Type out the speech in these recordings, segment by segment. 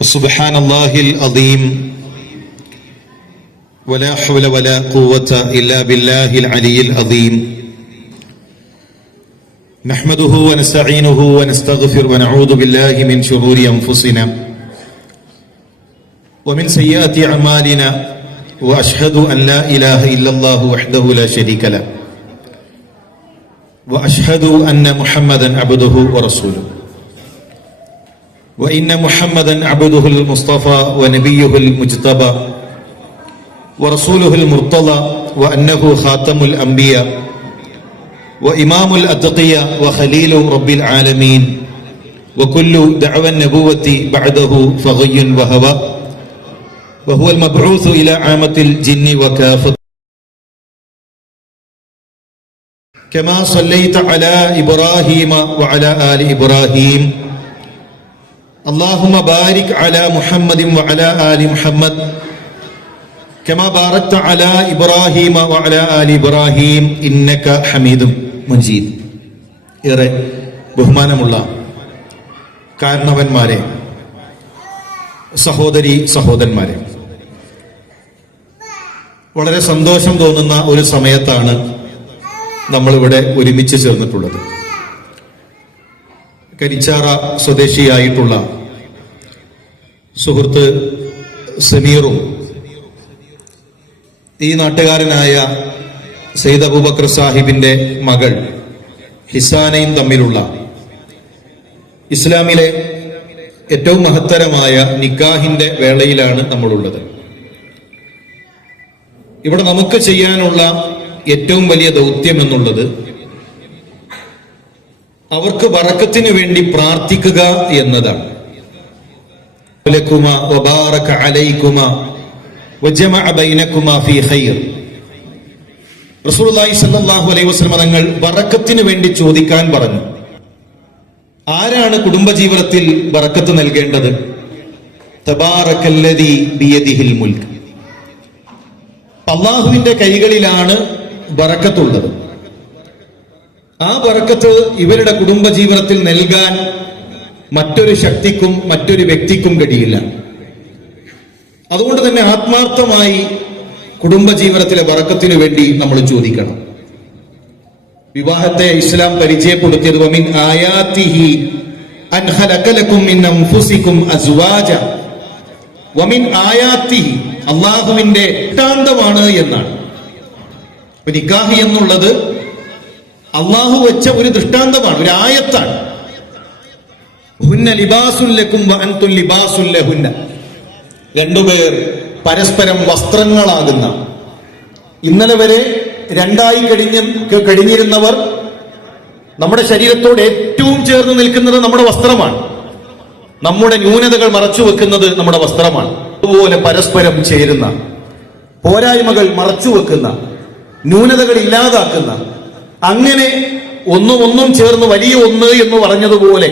سبحان الله العظيم ولا حول ولا قوة إلا بالله العلي العظيم نحمده ونستعينه ونستغفر ونعوذ بالله من شرور أنفسنا ومن سيئات أعمالنا وأشهد أن لا إله إلا الله وحده لا شريك له وأشهد أن محمدا عبده ورسوله وإن محمدا عبده المصطفى ونبيه المجتبى ورسوله المرتضى وأنه خاتم الأنبياء وإمام الأتقياء وخليل رب العالمين وكل دعوى النبوة بعده فغي وهوى وهو المبعوث إلى عامة الجن وكافة كما صليت على إبراهيم وعلى آل إبراهيم اللهم بارك على محمد وعلى آل محمد كما باركت على إبراهيم وعلى آل إبراهيم إنك حميد مجيد. ഏറെ ബഹുമാനമുള്ള കാരണവന്മാരെ, സഹോദരി സഹോദരന്മാരെ, വളരെ സന്തോഷം തോന്നുന്ന ഒരു സമയത്താണ് നമ്മളിവിടെ ഒരുമിച്ച് ചേർന്നിട്ടുള്ളത്. കരിച്ചാറ സ്വദേശിയായിട്ടുള്ള സുഹൃത്ത് സമീറും ഈ നാട്ടുകാരനായ സയ്യിദ് അബൂബക്കർ സാഹിബിന്റെ മകൾ ഹിസാനയും തമ്മിലുള്ള ഇസ്ലാമിലെ ഏറ്റവും മഹത്തരമായ നിക്കാഹിന്റെ വേളയിലാണ് നമ്മളുള്ളത്. ഇവിടെ നമുക്ക് ചെയ്യാനുള്ള ഏറ്റവും വലിയ ദൗത്യം എന്നുള്ളത് അവർക്ക് ബറക്കത്തിന് വേണ്ടി പ്രാർത്ഥിക്കുക എന്നതാണ്. റസൂലുള്ളാഹി സ്വല്ലല്ലാഹു അലൈഹി വസല്ലം തങ്ങൾ ബറക്കത്തിന് വേണ്ടി ചോദിക്കാൻ പറഞ്ഞു. ആരാണ് കുടുംബജീവിതത്തിൽ ബറക്കത്ത് നൽകേണ്ടത്? തബാറക്കല്ലദീ ബിയദിഹിൽ മുൽക്ക്. അല്ലാഹുവിന്റെ കൈകളിലാണ് ബറക്കത്തുള്ളത്. ആ ബറക്കത്ത് ഇവരുടെ കുടുംബജീവിതത്തിൽ നൽകാൻ മറ്റൊരു ശക്തിക്കും മറ്റൊരു വ്യക്തിക്കും കഴിയില്ല. അതുകൊണ്ട് തന്നെ ആത്മാർത്ഥമായി കുടുംബജീവിതത്തിലെ ബറക്കത്തിനു വേണ്ടി നമ്മൾ ചോദിക്കണം. വിവാഹത്തെ ഇസ്ലാം പരിചയപ്പെടുത്തിയത് വമിൻ ആയാതിഹി അൻ ഖലഖ ലക്കും മിൻ അൻഫുസികും അസ്വാജ വമിൻ ആയാതിഹി, അല്ലാഹുവിന്റെ ദൃഷ്ടാന്തമാണ് എന്നാണ്. നിക്കാഹ് എന്നുള്ളത് അള്ളാഹു വെച്ച ഒരു ദൃഷ്ടാന്തമാണ്, ഒരു ആയത്താണ്. ഹുന്ന ലിബാസുൽ ലക്കും വഅൻതും ലിബാസുൽ ലഹുന്ന. രണ്ടുപേർ പരസ്പരം വസ്ത്രങ്ങളാകുന്ന, ഇന്നലെ വരെ രണ്ടായി കഴിഞ്ഞിരുന്നവർ നമ്മുടെ ശരീരത്തോട് ഏറ്റവും ചേർന്ന് നിൽക്കുന്നത് നമ്മുടെ വസ്ത്രമാണ്. നമ്മുടെ ന്യൂനതകൾ മറച്ചു വെക്കുന്നത് നമ്മുടെ വസ്ത്രമാണ്. അതുപോലെ പരസ്പരം ചേരുന്ന, പോരായ്മകൾ മറച്ചു വെക്കുന്ന, ന്യൂനതകൾ ഇല്ലാതാക്കുന്ന, അങ്ങനെ ഒന്നും ചേർന്ന് വലിയ ഒന്ന് എന്ന് പറഞ്ഞതുപോലെ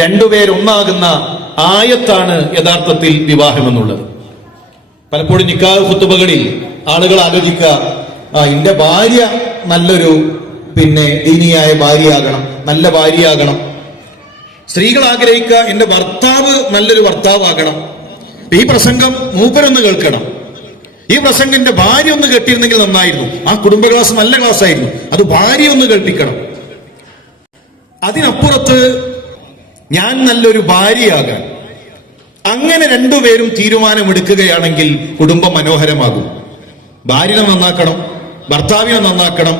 രണ്ടുപേരൊന്നാകുന്ന ആയത്താണ് യഥാർത്ഥത്തിൽ വിവാഹം എന്നുള്ളത്. പലപ്പോഴും നിക്കാഹ് ഖുതുബകളിൽ ആളുകൾ ആലോചിക്കുക, എന്റെ ഭാര്യ നല്ലൊരു ദീനിയായ ഭാര്യയാകണം, നല്ല ഭാര്യയാകണം. സ്ത്രീകൾ ആഗ്രഹിക്കുക എന്റെ ഭർത്താവ് നല്ലൊരു ഭർത്താവാകണം. ഈ പ്രസംഗം മൂപ്പരൊന്ന് കേൾക്കണം, ഈ പ്രസംഗം എന്റെ ഭാര്യ ഒന്ന് കേട്ടിരുന്നെങ്കിൽ നന്നായിരുന്നു, ആ കുടുംബ ക്ലാസ് നല്ല ക്ലാസ് ആയിരുന്നു, അത് ഭാര്യ ഒന്ന് കേൾപ്പിക്കണം. അതിനപ്പുറത്ത് ഞാൻ നല്ലൊരു ഭാര്യയാകാൻ, അങ്ങനെ രണ്ടുപേരും തീരുമാനമെടുക്കുകയാണെങ്കിൽ കുടുംബം മനോഹരമാകും. ഭാര്യനെ നന്നാക്കണം, ഭർത്താവിനെ നന്നാക്കണം.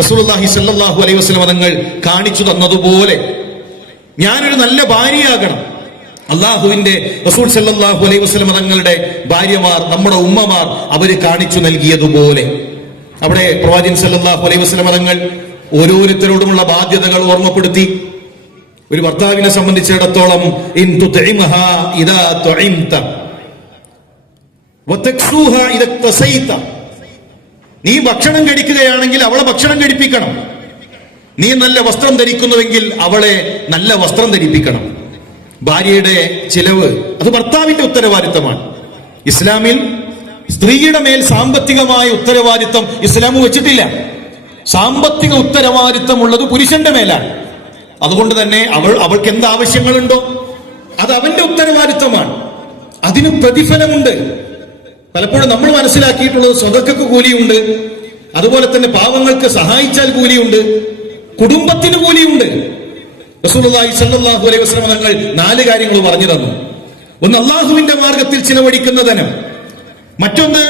റസൂലുള്ളാഹി സ്വല്ലല്ലാഹു അലൈഹി വസല്ലം തങ്ങൾ കാണിച്ചു തന്നതുപോലെ ഞാനൊരു നല്ല ഭാര്യയാകണം. അള്ളാഹുവിന്റെ റസൂൽ സല്ലല്ലാഹു അലൈഹി വസല്ലം തങ്ങളുടെ ഭാര്യമാർ, നമ്മുടെ ഉമ്മമാർ, അവര് കാണിച്ചു നൽകിയതുപോലെ അവിടെ പ്രവാചകൻ സല്ലല്ലാഹു അലൈഹി വസല്ലം തങ്ങൾ ഓരോരുത്തരോടുമുള്ള ബാധ്യതകൾ ഓർമ്മപ്പെടുത്തി. ഒരു ഭർത്താവിനെ സംബന്ധിച്ചിടത്തോളം ഇൻ തുത്ഇമഹാ ഇദാ തുഇംത വതക്സൂഹാ ഇദാ തസൈത, നീ ഭക്ഷണം കഴിക്കുകയാണെങ്കിൽ അവളെ ഭക്ഷണം കഴിപ്പിക്കണം. നീ നല്ല വസ്ത്രം ധരിക്കുന്നുവെങ്കിൽ അവളെ നല്ല വസ്ത്രം ധരിപ്പിക്കണം. ഭാര്യയുടെ ചിലവ് അത് ഭർത്താവിന്റെ ഉത്തരവാദിത്തമാണ്. ഇസ്ലാമിൽ സ്ത്രീയുടെ മേൽ സാമ്പത്തികമായ ഉത്തരവാദിത്തം ഇസ്ലാം വെച്ചിട്ടില്ല. സാമ്പത്തിക ഉത്തരവാദിത്തമുള്ളത് പുരുഷന്റെ മേലാണ്. അതുകൊണ്ട് തന്നെ അവൾക്ക് എന്ത് ആവശ്യങ്ങളുണ്ടോ അത് അവന്റെ ഉത്തരവാദിത്വമാണ്. അതിന് പ്രതിഫലമുണ്ട്. പലപ്പോഴും നമ്മൾ മനസ്സിലാക്കിയിട്ടുള്ളത് സ്വതക്കക്ക് കൂലിയുണ്ട്, അതുപോലെ തന്നെ പാവങ്ങൾക്ക് സഹായിച്ചാൽ കൂലിയുണ്ട്, കുടുംബത്തിന് കൂലിയുണ്ട്. റസൂലുള്ളാഹി സ്വല്ലല്ലാഹു അലൈഹി വസല്ലം തങ്ങൾ 4 കാര്യങ്ങൾ പറഞ്ഞു തന്നു. ഒന്ന്, അള്ളാഹുവിന്റെ മാർഗത്തിൽ ചിലവഴിക്കുന്ന ധനം. മറ്റൊന്ന്,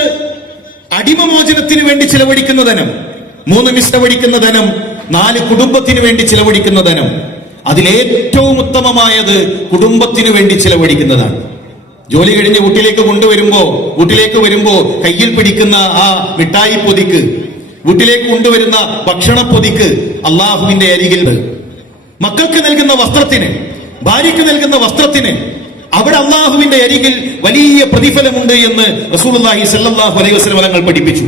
അടിമമോചനത്തിന് വേണ്ടി ചിലവഴിക്കുന്ന ധനം. 3 ചിലവഴിക്കുന്ന ധനം. 4 കുടുംബത്തിന് വേണ്ടി ചിലവഴിക്കുന്ന ധനം. അതിലേറ്റവും ഉത്തമമായത് കുടുംബത്തിന് വേണ്ടി ചിലവഴിക്കുന്നതാണ്. ജോലി കഴിഞ്ഞ് വീട്ടിലേക്ക് വരുമ്പോ കയ്യിൽ പിടിക്കുന്ന ആ മിഠായി പൊതിക്ക്, വീട്ടിലേക്ക് കൊണ്ടുവരുന്ന ഭക്ഷണ പൊതിക്ക് അള്ളാഹുവിന്റെ അരികിൽ, മക്കൾക്ക് നൽകുന്ന വസ്ത്രത്തിന്, ഭാര്യയ്ക്ക് നൽകുന്ന വസ്ത്രത്തിന് അവിടെ അള്ളാഹുവിന്റെ അരികിൽ വലിയ പ്രതിഫലമുണ്ട് എന്ന് റസൂലുള്ളാഹി സ്വല്ലല്ലാഹു അലൈഹി വസല്ലം തങ്ങൾ പഠിപ്പിച്ചു.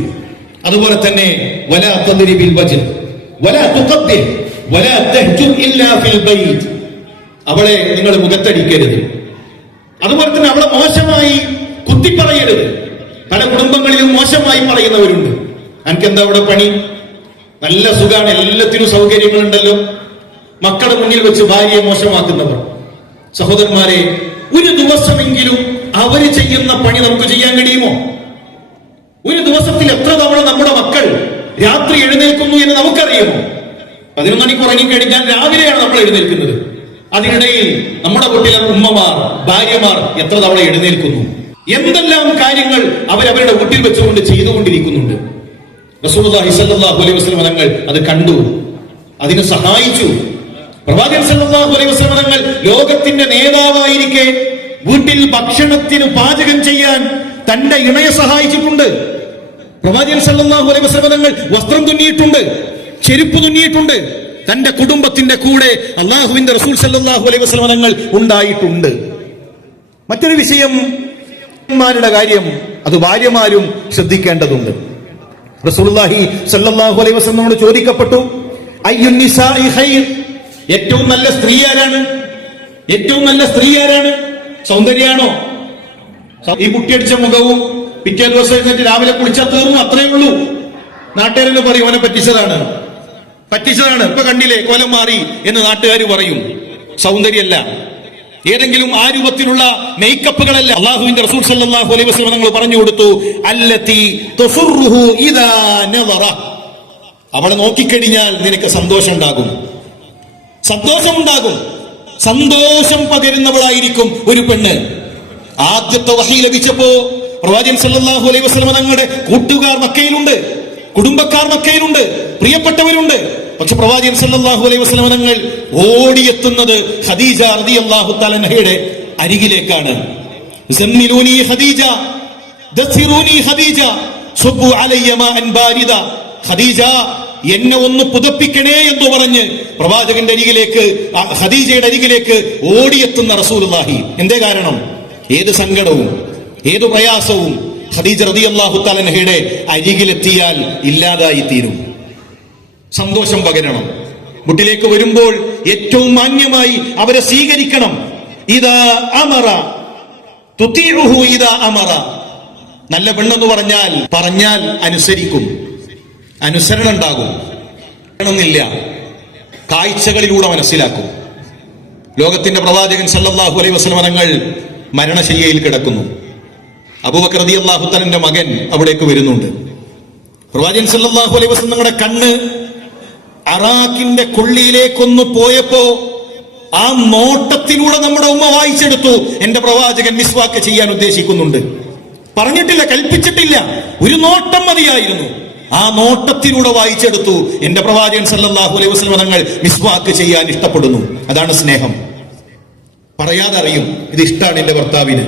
അതുപോലെ തന്നെ വലാ തദ്രിബിൽ വജ്ഹ് വലാ തുഖബ്ബിൽ വലാ തഹ്ജുർ ഇല്ലാ ഫിൽ ബൈത്ത്, അവളെ നിങ്ങൾ മുഖത്തടിക്കരുത്. അതുപോലെ തന്നെ അവളെ മോശമായി കുത്തിപ്പറയരുത്. പല കുടുംബങ്ങളിലും മോശമായി പറയുന്നവരുണ്ട്. എനിക്കെന്താ അവിടെ പണി, നല്ല സുഖാണ്, എല്ലാത്തിനും സൗകര്യങ്ങളുണ്ടല്ലോ. മക്കളുടെ മുന്നിൽ വെച്ച് ഭാര്യയെ മോശമാക്കുന്നവർ. സഹോദരന്മാരെ, ഒരു ദിവസമെങ്കിലും അവര് ചെയ്യുന്ന പണി നമുക്ക് ചെയ്യാൻ കഴിയുമോ? ഒരു ദിവസത്തിൽ എത്ര തവണ നമ്മുടെ മക്കൾ രാത്രി എഴുന്നേൽക്കുന്നു എന്ന് നമുക്കറിയുമോ? 11 മണിക്ക് ഉറങ്ങിക്കഴിഞ്ഞാൽ രാവിലെയാണ് നമ്മൾ എഴുന്നേൽക്കുന്നത്. അതിനിടയിൽ നമ്മുടെ വീട്ടിലെ ഉമ്മമാർ, ഭാര്യമാർ എത്ര തവണ എഴുന്നേൽക്കുന്നു? എന്തെല്ലാം കാര്യങ്ങൾ അവരവരുടെ വീട്ടിൽ വെച്ചുകൊണ്ട് ചെയ്തുകൊണ്ടിരിക്കുന്നുണ്ട്. റസൂലുള്ളാഹി സ്വല്ലല്ലാഹു അലൈഹി വസല്ലം തങ്ങൾ അത് കണ്ടു, അതിന് സഹായിച്ചു. പ്രവാചകൻ സല്ലല്ലാഹു അലൈഹി വസല്ലം തങ്ങൾ ലോകത്തിന്റെ നേതാവായിരിക്കെ വീട്ടിൽ ഭക്ഷണത്തിന് പാചകം ചെയ്യാൻ തന്റെ ഇണയെ സഹായിച്ചിട്ടുണ്ട്. പ്രവാചകൻ സല്ലല്ലാഹു അലൈഹി വസല്ലം തങ്ങൾ വസ്ത്രം തുന്നിയിട്ടുണ്ട്, ചെരുപ്പ് തുന്നിയിട്ടുണ്ട്. തന്റെ കുടുംബത്തിന്റെ കൂടെ അള്ളാഹുവിന്റെ റസൂൽ സല്ലല്ലാഹു അലൈഹി വസല്ലം തങ്ങൾ ഉണ്ടായിട്ടുണ്ട്. മറ്റൊരു വിഷയം, രുടെ കാര്യം, അത് ഭാര്യമാരും ശ്രദ്ധിക്കേണ്ടതുണ്ട്. റസൂലുള്ളാഹി സ്വല്ലല്ലാഹു അലൈഹി വസല്ലം ചോദിക്കപ്പെട്ടു, അയ്യുൻ നിസാഇ ഖൈർ, ഏറ്റവും നല്ല സ്ത്രീ ആരാണ്? ഏറ്റവും നല്ല സ്ത്രീ ആരാണ്? സൗന്ദര്യാണോ? ഈ പുട്ടിയടിച്ച മുഖവും പിറ്റേ ദിവസം എഴുന്നേറ്റ് രാവിലെ കുളിച്ചാൽ തീർന്നു, അത്രേ ഉള്ളൂ. നാട്ടുകാരെന്ന് പറയും അവനെ പറ്റിച്ചതാണ്. ഇപ്പൊ കണ്ടില്ലേ കോലം മാറി എന്ന് നാട്ടുകാർ പറയും. സൗന്ദര്യമല്ല, ഏതെങ്കിലും ആ രൂപത്തിലുള്ള മേക്കപ്പുകളല്ല. അള്ളാഹുവിന്റെ റസൂൽ സല്ലല്ലാഹു അലൈഹി വസല്ലം തങ്ങൾ പറഞ്ഞു കൊടുത്തു, അല്ലതി തുഫറുഹു ഇദാ നദറ, അവളെ നോക്കിക്കഴിഞ്ഞാൽ നിനക്ക് സന്തോഷം ഉണ്ടാകും. സന്തോഷം പകരുന്നവളായിരിക്കും ഒരു പെണ്ണ്. ആദ്യത്തെ വഹി ലഭിച്ചപ്പോ പ്രവാചകൻ സല്ലല്ലാഹു അലൈഹി വസല്ലം തങ്ങളുടെ കൂട്ടുകാർ മക്കയിലുണ്ട്, കുടുംബക്കാർ മക്കയിലുണ്ട്, പ്രിയപ്പെട്ടവരുണ്ട്. പക്ഷെ പ്രവാചകൻ സല്ലല്ലാഹു അലൈഹി വസല്ലം തങ്ങൾ ഓടിയെത്തുന്നത് ഖദീജ റളിയല്ലാഹു തആല അൻഹയുടെ അരികിലേക്കാണ്. സമ്മിലൂനി ഖദീജ, ദസ്സിറൂനി ഖദീജ, സുബ്ബു അലയ്യ മാഅൻ ബാരിദ, ഖദീജ എന്നെ ഒന്ന് പുതപ്പിക്കണേ എന്ന് പറഞ്ഞ് പ്രവാചകന്റെ അരികിലേക്ക്, ഖദീജയുടെ അരികിലേക്ക് ഓടിയെത്തുന്ന റസൂലുള്ളാഹി. എന്തേ കാരണം? ഏത് സങ്കടവും ഏത് പ്രയാസവും ഖദീജ റളിയല്ലാഹു തആല അൻഹയുടെ അരികിലെത്തിയാൽ ഇല്ലാതായി തീരും. സന്തോഷം പകരണം. വീട്ടിലേക്ക് വരുമ്പോൾ ഏറ്റവും മാന്യമായി അവരെ സ്വീകരിക്കണം. ഇദാ അമറ തുതീഉഹു ഇദാ അമറ, നല്ല പെണ്ണെന്ന് പറഞ്ഞാൽ അനുസരിക്കും, അനുസരണ ഉണ്ടാകും. ില്ല കാഴ്ചകളിലൂടെ മനസ്സിലാക്കും. ലോകത്തിന്റെ പ്രവാചകൻ സല്ലല്ലാഹു അലൈഹി വസല്ലം തങ്ങൾ മരണശയ്യയിൽ കിടക്കുന്നു. അബൂബക്കർ റളിയല്ലാഹു തആലയുടെ മകൻ അവിടേക്ക് വരുന്നുണ്ട്. പ്രവാചകൻ സല്ലല്ലാഹു അലൈഹി വസല്ലം തങ്ങളുടെ കണ്ണ് അറാഖിന്റെ കൊള്ളിയിലേക്കൊന്ന് പോയപ്പോ ആ നോട്ടത്തിലൂടെ നമ്മുടെ ഉമ്മ വായിച്ചെടുത്തു, എന്റെ പ്രവാചകൻ മിസ്വാക്ക് ചെയ്യാൻ ഉദ്ദേശിക്കുന്നുണ്ട്. പറഞ്ഞിട്ടില്ല, കൽപ്പിച്ചിട്ടില്ല, ഒരു നോട്ടം മതിയായിരുന്നു. ആ നോട്ടത്തിലൂടെ വായിച്ചെടുത്തു, എന്റെ പ്രവാചകൻ സല്ലല്ലാഹു അലൈഹി വസല്ലം തങ്ങൾ മിസ്വാക്ക് ചെയ്യാൻ ഇഷ്ടപ്പെടുന്നു. അതാണ് സ്നേഹം. പറയാതെ അറിയും, ഇത് ഇഷ്ടമാണ് എന്റെ ഭർത്താവിന്,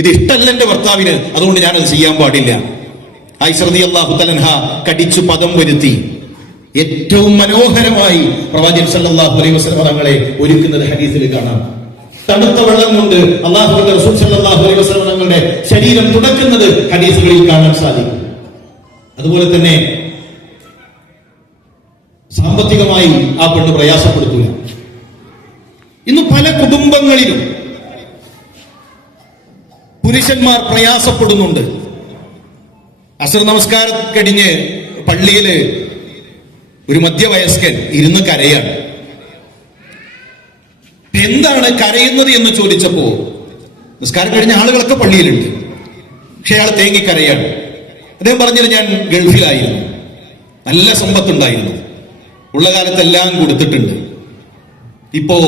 ഇത് ഇഷ്ടമല്ല എന്റെ ഭർത്താവിന്, അതുകൊണ്ട് ഞാനത് ചെയ്യാൻ പാടില്ല. ആയിഷ റളിയല്ലാഹു തആല അൻഹ കടിച്ചു പദം വരുത്തി ഏറ്റവും മനോഹരമായി പ്രവാചകൻ സല്ലല്ലാഹു അലൈഹി വസല്ലം തങ്ങളെ ഒരുക്കുന്നത് ഹദീസിൽ കാണാം. തണുത്ത വെള്ളം കൊണ്ട് അല്ലാഹുവിന്റെ റസൂൽ സല്ലല്ലാഹു അലൈഹി വസല്ലം തങ്ങളുടെ ശരീരം തുടക്കുന്നത് ഹദീസുകളിൽ കാണാൻ സാധിക്കും. അതുപോലെ തന്നെ സാമ്പത്തികമായി ആ പെണ്ണ് പ്രയാസപ്പെടുത്തില്ല. ഇന്ന് പല കുടുംബങ്ങളിലും പുരുഷന്മാർ പ്രയാസപ്പെടുന്നുണ്ട്. അസ്ർ നമസ്കാരം കഴിഞ്ഞ് പള്ളിയില് ഒരു മധ്യവയസ്കൻ ഇരുന്ന് കരയാണ്. എന്താണ് കരയുന്നത് എന്ന് ചോദിച്ചപ്പോ, നിസ്കാരം കഴിഞ്ഞ ആളുകളൊക്കെ പള്ളിയിലുണ്ട്, പക്ഷെ അയാൾ തേങ്ങിക്കരയാണ്. അദ്ദേഹം പറഞ്ഞത്, ഞാൻ ഗൾഫിലായിരുന്നു, നല്ല സമ്പത്തുണ്ടായിരുന്നു, ഉള്ള കാലത്തെല്ലാം കൊടുത്തിട്ടുണ്ട്, ഇപ്പോ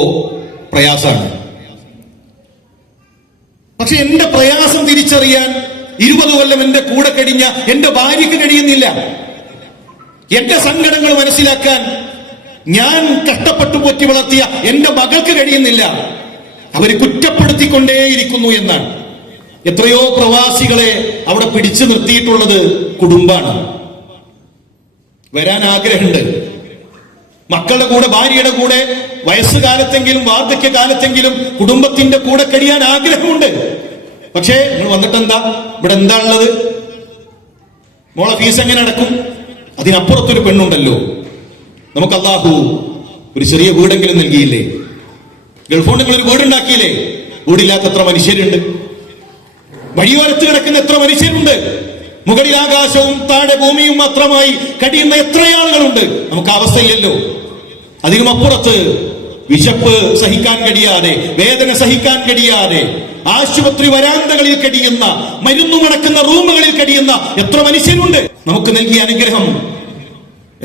പ്രയാസമാണ്. പക്ഷെ എന്റെ പ്രയാസം തിരിച്ചറിയാൻ 20 കൊല്ലം എന്റെ കൂടെ കഴിഞ്ഞ എന്റെ ഭാര്യയ്ക്ക് കഴിയുന്നില്ല. എന്റെ സങ്കടങ്ങൾ മനസ്സിലാക്കാൻ ഞാൻ കഷ്ടപ്പെട്ടു പോറ്റി വളർത്തിയ എന്റെ മകൾക്ക് കഴിയുന്നില്ല. അവര് കുറ്റപ്പെടുത്തിക്കൊണ്ടേയിരിക്കുന്നു എന്നാണ്. എത്രയോ പ്രവാസികളെ അവിടെ പിടിച്ചു നിർത്തിയിട്ടുള്ളത് കുടുംബാണ്. വരാൻ ആഗ്രഹമുണ്ട്, മക്കളുടെ കൂടെ, ഭാര്യയുടെ കൂടെ വയസ്സുകാലത്തെങ്കിലും വാർദ്ധക്യകാലത്തെങ്കിലും കുടുംബത്തിന്റെ കൂടെ കഴിയാൻ ആഗ്രഹമുണ്ട്. പക്ഷേ നിങ്ങൾ വന്നിട്ട് എന്താ, ഇവിടെ എന്താ ഉള്ളത്, മോളെ ഫീസ് എങ്ങനെ അടക്കും, അതിനപ്പുറത്തൊരു പെണ്ണുണ്ടല്ലോ, നമുക്ക് അല്ലാഹു ഒരു ചെറിയ വീടെങ്കിലും നൽകിയില്ലേ, ഗൾഫോണ്ട് നിങ്ങൾ ഒരു വീടുണ്ടാക്കിയില്ലേ, വീടില്ലാത്ത എത്ര മനുഷ്യരുണ്ട്, വഴിയോരത്ത് കിടക്കുന്ന എത്ര മനുഷ്യരുണ്ട്, മുകളിൽ ആകാശവും താഴെ ഭൂമിയും മാത്രമായി കഴിയുന്ന എത്ര ആളുകളുണ്ട്. നമുക്ക് അവസ്ഥയില്ലല്ലോ. അതിനുമപ്പുറത്ത് വിശപ്പ് സഹിക്കാൻ കഴിയാതെ, വേദന സഹിക്കാൻ കഴിയാതെ ആശുപത്രി വരാന്തകളിൽ കഴിയുന്ന, മരുന്നു മണക്കുന്ന റൂമുകളിൽ കഴിയുന്ന എത്ര മനുഷ്യരുണ്ട്. നമുക്ക് നൽകിയ അനുഗ്രഹം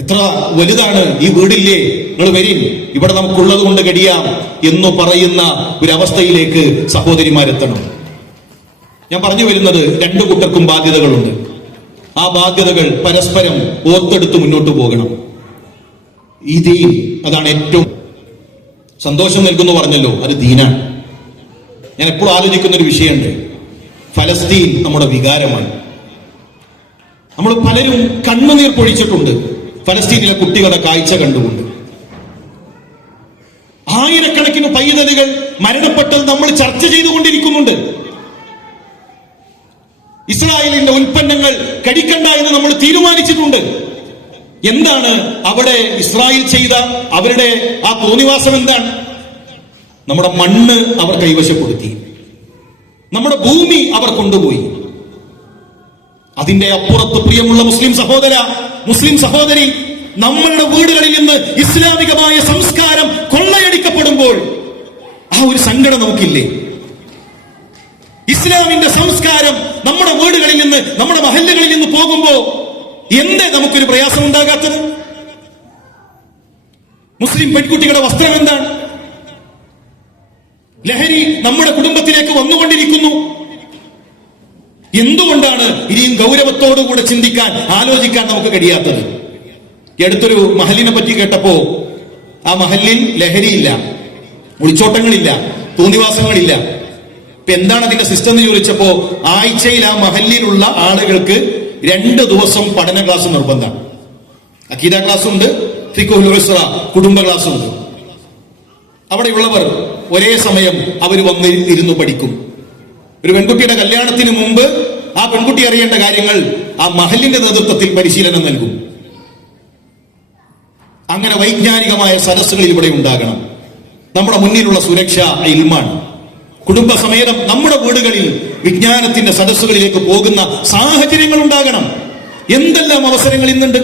എത്ര വലുതാണ്. ഈ വീടില്ലേ, നിങ്ങൾ വരീൻ, ഇവിടെ നമുക്കുള്ളത് കൊണ്ട് കഴിയാം എന്ന് പറയുന്ന ഒരവസ്ഥയിലേക്ക് സഹോദരിമാരെത്തണം. ഞാൻ പറഞ്ഞു വരുന്നത്, രണ്ടു കൂട്ടർക്കും ബാധ്യതകളുണ്ട്. ആ ബാധ്യതകൾ പരസ്പരം ഓർത്തെടുത്ത് മുന്നോട്ട് പോകണം. ഈ ദീൻ, അതാണ് ഏറ്റവും സന്തോഷം നൽകുന്നു പറഞ്ഞല്ലോ, അത് ദീനാണ്. ഞാൻ എപ്പോഴും ആലോചിക്കുന്ന ഒരു വിഷയമുണ്ട്. ഫലസ്തീൻ നമ്മുടെ വികാരമാണ്. നമ്മൾ പലരും കണ്ണുനീർ പൊഴിച്ചിട്ടുണ്ട് ഫലസ്തീനിലെ കുട്ടികളുടെ കാഴ്ച കണ്ടുകൊണ്ട്. ആയിരക്കണക്കിന് പൈതലുകൾ മരണപ്പെട്ടത് നമ്മൾ ചർച്ച ചെയ്തുകൊണ്ടിരിക്കുന്നുണ്ട്. ഇസ്രായേലിന്റെ ഉൽപ്പന്നങ്ങൾ കഴിക്കണ്ട എന്ന് നമ്മൾ തീരുമാനിച്ചിട്ടുണ്ട്. എന്താണ് അവിടെ ഇസ്രായേൽ ചെയ്ത അവരുടെ ആ തോന്നിവാസം എന്താണ്? നമ്മുടെ മണ്ണ് അവർ കൈവശപ്പെടുത്തി, നമ്മുടെ ഭൂമി അവർ കൊണ്ടുപോയി. അതിന്റെ അപ്പുറത്ത് പ്രിയമുള്ള മുസ്ലിം സഹോദര, മുസ്ലിം സഹോദരി, നമ്മളുടെ വീടുകളിൽ നിന്ന് ഇസ്ലാമികമായ സംസ്കാരം കൊള്ളയടിക്കപ്പെടുമ്പോൾ ആ ഒരു സങ്കടം നമുക്കില്ലേ? ഇസ്ലാമിന്റെ സംസ്കാരം നമ്മുടെ വീടുകളിൽ നിന്ന്, നമ്മുടെ മഹല്ലുകളിൽ നിന്ന് പോകുമ്പോ എന്തേ നമുക്കൊരു പ്രയാസം ഉണ്ടാകാത്തത്? മുസ്ലിം പെൺകുട്ടികളുടെ വസ്ത്രം എന്താണ്? ലഹരി നമ്മുടെ കുടുംബത്തിലേക്ക് വന്നുകൊണ്ടിരിക്കുന്നു. എന്തുകൊണ്ടാണ് ഇനിയും ഗൗരവത്തോടുകൂടെ ചിന്തിക്കാൻ, ആലോചിക്കാൻ നമുക്ക് കഴിയാത്തത്? അടുത്തൊരു മഹലിനെ പറ്റി കേട്ടപ്പോ, ആ മഹലിൽ ലഹരിയില്ല, ഒളിച്ചോട്ടങ്ങളില്ല, തോന്നിവാസങ്ങളില്ല. ഇപ്പൊ എന്താണ് അതിന്റെ സിസ്റ്റം എന്ന് ചോദിച്ചപ്പോ, ആഴ്ചയിൽ ആ മഹല്ലിലുള്ള ആളുകൾക്ക് 2 ദിവസം പഠന ക്ലാസ് നിർബന്ധമാണ്. അഖീദ ക്ലാസ് ഉണ്ട്, ഫിഖ്ഹുൽ ഉസ്റ കുടുംബ ക്ലാസ് ഉണ്ട്. അവിടെയുള്ളവർ ഒരേ സമയം അവർ വന്ന് ഇരുന്ന് പഠിക്കും. ഒരു പെൺകുട്ടിയുടെ കല്യാണത്തിന് മുമ്പ് ആ പെൺകുട്ടി അറിയേണ്ട കാര്യങ്ങൾ ആ മഹലിന്റെ നേതൃത്വത്തിൽ പരിശീലനം നൽകും. അങ്ങനെ വൈജ്ഞാനികമായ സദസ്സുകൾ ഇവിടെ ഉണ്ടാകണം. നമ്മുടെ മുന്നിലുള്ള സുരക്ഷ ഇൽമാണ്. കുടുംബസമേതം നമ്മുടെ വീടുകളിൽ വിജ്ഞാനത്തിന്റെ സദസ്സുകളിലേക്ക് പോകുന്ന സാഹചര്യങ്ങൾ ഉണ്ടാകണം. എന്തെല്ലാം അവസരങ്ങൾ ഇന്നുണ്ട്.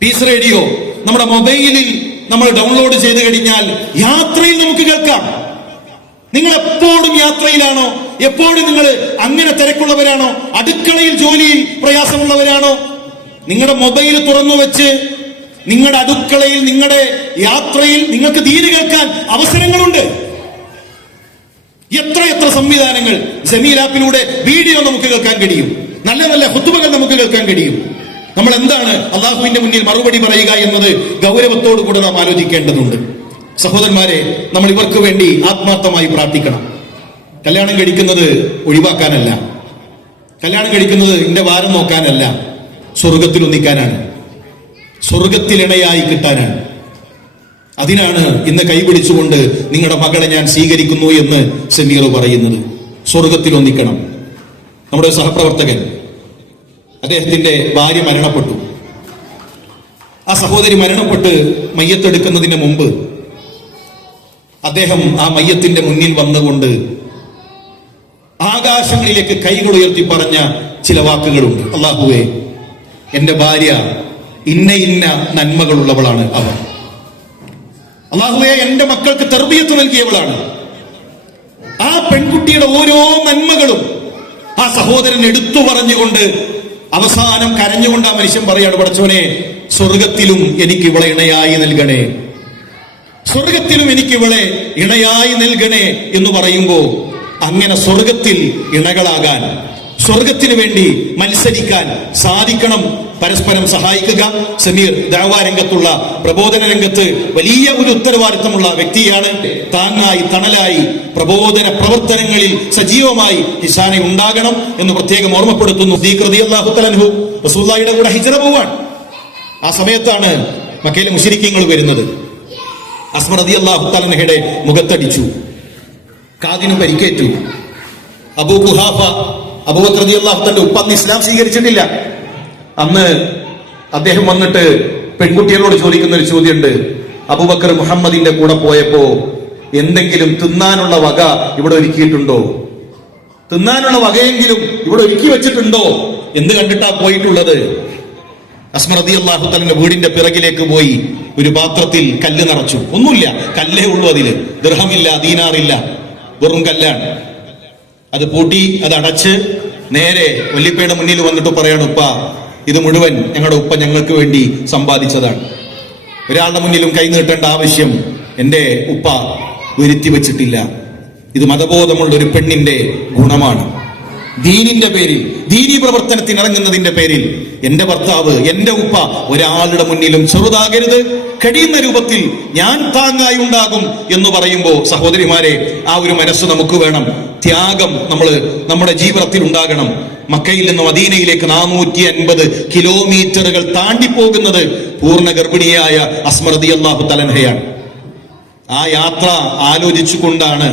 പീസ് റേഡിയോ നമ്മുടെ മൊബൈലിൽ നമ്മൾ ഡൗൺലോഡ് ചെയ്ത് കഴിഞ്ഞാൽ യാത്രയിൽ നമുക്ക് കേൾക്കാം. നിങ്ങൾ എപ്പോഴും യാത്രയിലാണോ? എപ്പോഴും നിങ്ങൾ അങ്ങനെ തിരക്കുള്ളവരാണോ? അടുക്കളയിൽ ജോലിയിൽ പ്രയാസമുള്ളവരാണോ? നിങ്ങളുടെ മൊബൈൽ തുറന്നു വെച്ച് നിങ്ങളുടെ അടുക്കളയിൽ, നിങ്ങളുടെ യാത്രയിൽ നിങ്ങൾക്ക് ദീന് കേൾക്കാൻ അവസരങ്ങളുണ്ട്. എത്ര സംവിധാനങ്ങൾ. ജമീൽ ആപ്പിലൂടെ വീഡിയോ നമുക്ക് കേൾക്കാൻ കഴിയും, നല്ല നല്ല ഖുതുബകൾ നമുക്ക് കേൾക്കാൻ കഴിയും. നമ്മൾ എന്താണ് അള്ളാഹുവിന്റെ മുന്നിൽ മറുപടി പറയുക എന്നത് ഗൗരവത്തോടു കൂടെ നാം ആലോചിക്കേണ്ടതുണ്ട്. സഹോദരന്മാരെ, നമ്മൾ ഇവർക്ക് വേണ്ടി ആത്മാർത്ഥമായി പ്രാർത്ഥിക്കണം. കല്യാണം കഴിക്കുന്നത് ഒഴിവാക്കാനല്ല, കല്യാണം കഴിക്കുന്നത് എന്റെ വാരം നോക്കാനല്ല, സ്വർഗത്തിൽ ഒന്നിക്കാനാണ്, സ്വർഗത്തിലിണയായി കിട്ടാനാണ്. അതിനാണ് ഇന്ന് കൈപിടിച്ചുകൊണ്ട് നിങ്ങളുടെ മകളെ ഞാൻ സ്വീകരിക്കുന്നു എന്ന് സമീർ പറയുന്നത്. സ്വർഗത്തിൽ ഒന്നിക്കണം. നമ്മുടെ സഹപ്രവർത്തകൻ, അദ്ദേഹത്തിന്റെ ഭാര്യ മരണപ്പെട്ടു. ആ സഹോദരി മരണപ്പെട്ട് മയ്യത്തെടുക്കുന്നതിന് മുമ്പ് അദ്ദേഹം ആ മയ്യത്തിന്റെ മുന്നിൽ വന്നുകൊണ്ട് ആകാശങ്ങളിലേക്ക് കൈകൾ ഉയർത്തി പറഞ്ഞ ചില വാക്കുകളുണ്ട്. അല്ലാഹുവേ, എന്റെ ഭാര്യ ഇന്ന ഇന്ന നന്മകളുള്ളവളാണ്. അവർ അല്ലാഹുവേ എന്റെ മക്കൾക്ക് തർബിയത്ത് നൽകിയവളാണ്. ആ പെൺകുട്ടിയുടെ ഓരോ നന്മകളും ആ സഹോദരൻ എടുത്തു പറഞ്ഞുകൊണ്ട് അവസാനം കരഞ്ഞുകൊണ്ട് ആ മനുഷ്യൻ പറയാണ്, പടച്ചോനെ സ്വർഗത്തിലും എനിക്ക് ഇവളെ ഇണയായി നൽകണേ, സ്വർഗത്തിലും എനിക്ക് ഇവളെ ഇണയായി നൽകണേ എന്ന് പറയുമ്പോ അങ്ങനെ സ്വർഗത്തിൽ ഇണകളാകാൻ, സ്വർഗത്തിന് വേണ്ടി മത്സരിക്കാൻ സാധിക്കണം. പരസ്പരം സഹായിക്കുക. സമീർ ദഅവാ രംഗത്തുള്ള പ്രബോധന രംഗത്ത് വലിയ ഒരു ഉത്തരവാദിത്തമുള്ള വ്യക്തിയാണ്. താങ്ങായി തണലായി പ്രബോധന പ്രവർത്തനങ്ങളിൽ സജീവമായി ഹിസാന ഉണ്ടാകണം എന്ന് പ്രത്യേകം ഓർമ്മപ്പെടുത്തുന്നു. റളിയല്ലാഹു തആല അൻഹു റസൂലുള്ളാഹിയുടെ കൂടെ ഹിജ്റ പോവാൻ. ആ സമയത്താണ് മക്കയിലെ മുശ്രിക്കീങ്ങൾ വരുന്നത്. അസ്മ റളിയല്ലാഹു തആല അൻഹയുടെ മുഖത്തടിച്ചു, കാതിന് പരിക്കേറ്റു. അബൂ ഖുഹാഫ അബൂബക്കർ റളിയല്ലാഹു തആല ഉപ്പ ഇസ്ലാം സ്വീകരിച്ചിട്ടില്ല. അന്ന് അദ്ദേഹം വന്നിട്ട് പെൺകുട്ടികളോട് ചോദിക്കുന്ന ഒരു ചോദ്യമുണ്ട്. അബൂബക്കർ മുഹമ്മദിന്റെ കൂടെ പോയപ്പോ എന്തെങ്കിലും തിന്നാനുള്ള വക ഇവിടെ ഒരുക്കിയിട്ടുണ്ടോ, തിന്നാനുള്ള വകയെങ്കിലും ഇവിടെ ഒരുക്കി വെച്ചിട്ടുണ്ടോ എന്ന് കണ്ടിട്ടാ പോയിട്ടുള്ളത്. അസ്മ റളിയല്ലാഹു തആലയുടെ വീടിന്റെ പിറകിലേക്ക് പോയി ഒരു പാത്രത്തിൽ കല്ല് നിറച്ചു. ഒന്നുമില്ല, കല്ലേ ഉള്ളൂ, അതില് ദിർഹമില്ല, ദീനാറില്ല, വെറും കല്ലാണ്. അത് പൂട്ടി അത് അടച്ച് നേരെ വല്യപ്പയുടെ മുന്നിൽ വന്നിട്ട് പറയാണ്, ഉപ്പ ഇത് മുഴുവൻ ഞങ്ങളുടെ ഉപ്പ ഞങ്ങൾക്ക് വേണ്ടി സമ്പാദിച്ചതാണ്. ഒരാളുടെ മുന്നിലും കൈ നീട്ടേണ്ട ആവശ്യം എന്റെ ഉപ്പ വരുത്തി വെച്ചിട്ടില്ല. ഇത് മതബോധമുള്ള ഒരു പെണ്ണിന്റെ ഗുണമാണ്. ദീനിന്റെ പേരിൽ, ദീനി പ്രവർത്തനത്തിന് ഇറങ്ങുന്നതിന്റെ പേരിൽ എന്റെ ഭർത്താവ്, എന്റെ ഉപ്പ ഒരാളുടെ മുന്നിലും ചെറുതാകരുത്, കഴിയുന്ന രൂപത്തിൽ ഞാൻ താങ്ങായി ഉണ്ടാകും എന്ന് പറയുമ്പോ സഹോദരിമാരെ, ആ ഒരു മനസ്സ് നമുക്ക് വേണം. ത്യാഗം നമ്മുടെ ജീവിതത്തിൽ ഉണ്ടാകണം. മക്കയിൽ നിന്ന് മദീനയിലേക്ക് 450 കിലോമീറ്ററുകൾ താണ്ടിപ്പോകുന്നത് പൂർണ്ണ ഗർഭിണിയായ അസ്മ റളിയല്ലാഹു തആല അൻഹയാണ്. ആ യാത്ര ആലോചിച്ചുകൊണ്ടാണ്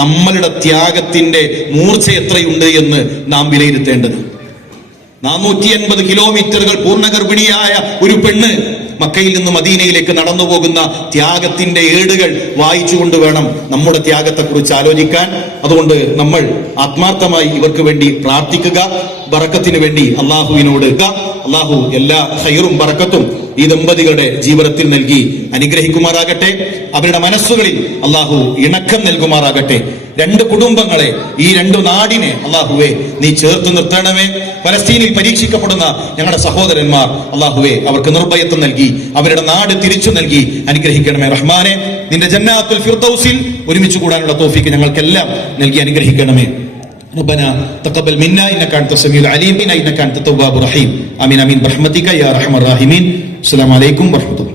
നമ്മളുടെ ത്യാഗത്തിന്റെ മൂർച്ച എത്രയുണ്ട് എന്ന് നാം വിലയിരുത്തേണ്ടത്. 450 കിലോമീറ്ററുകൾ പൂർണ്ണ ഗർഭിണിയായ ഒരു പെണ്ണ് മക്കയിൽ നിന്ന് മദീനയിലേക്ക് നടന്നു പോകുന്ന ത്യാഗത്തിന്റെ ഏടുകൾ വായിച്ചുകൊണ്ട് വേണം നമ്മുടെ ത്യാഗത്തെക്കുറിച്ച് ആലോചിക്കാൻ. അതുകൊണ്ട് നമ്മൾ ആത്മാർത്ഥമായി ഇവർക്ക് വേണ്ടി പ്രാർത്ഥിക്കുക, ബറക്കത്തിന് വേണ്ടി അള്ളാഹുവിനോട്. അള്ളാഹു എല്ലാ ഖൈറും ബറക്കത്തും ഈ ദമ്പതികളുടെ ജീവിതത്തിൽ നൽകി അനുഗ്രഹിക്കുമാറാകട്ടെ. അവരുടെ മനസ്സുകളിൽ അള്ളാഹു ഇണക്കം നൽകുമാറാകട്ടെ. രണ്ട് കുടുംബങ്ങളെ, ഈ രണ്ടു നാടിനെ അള്ളാഹുവെ നീ ചേർത്ത് നിർത്തണമേ. ഫലസ്തീനിൽ പരീക്ഷിക്കപ്പെടുന്ന ഞങ്ങളുടെ സഹോദരന്മാർ അള്ളാഹുവെ അവർക്ക് നിർഭയത്വം നൽകി അവരുടെ നാട് തിരിച്ചു നൽകി അനുഗ്രഹിക്കണമേ. റഹ്മാനെ, നിന്റെ ജന്നാത്തുൽ ഫിർദൗസിൽ ഒരുമിച്ച് കൂടാനുള്ള തൗഫീക്ക് ഞങ്ങൾക്കെല്ലാം നൽകി അനുഗ്രഹിക്കണമേ. ربنا تقبل منا انك انت السميع العليم انك انت التواب الرحيم. امين امين برحمتك يا ارحم الراحمين. السلام عليكم ورحمة الله.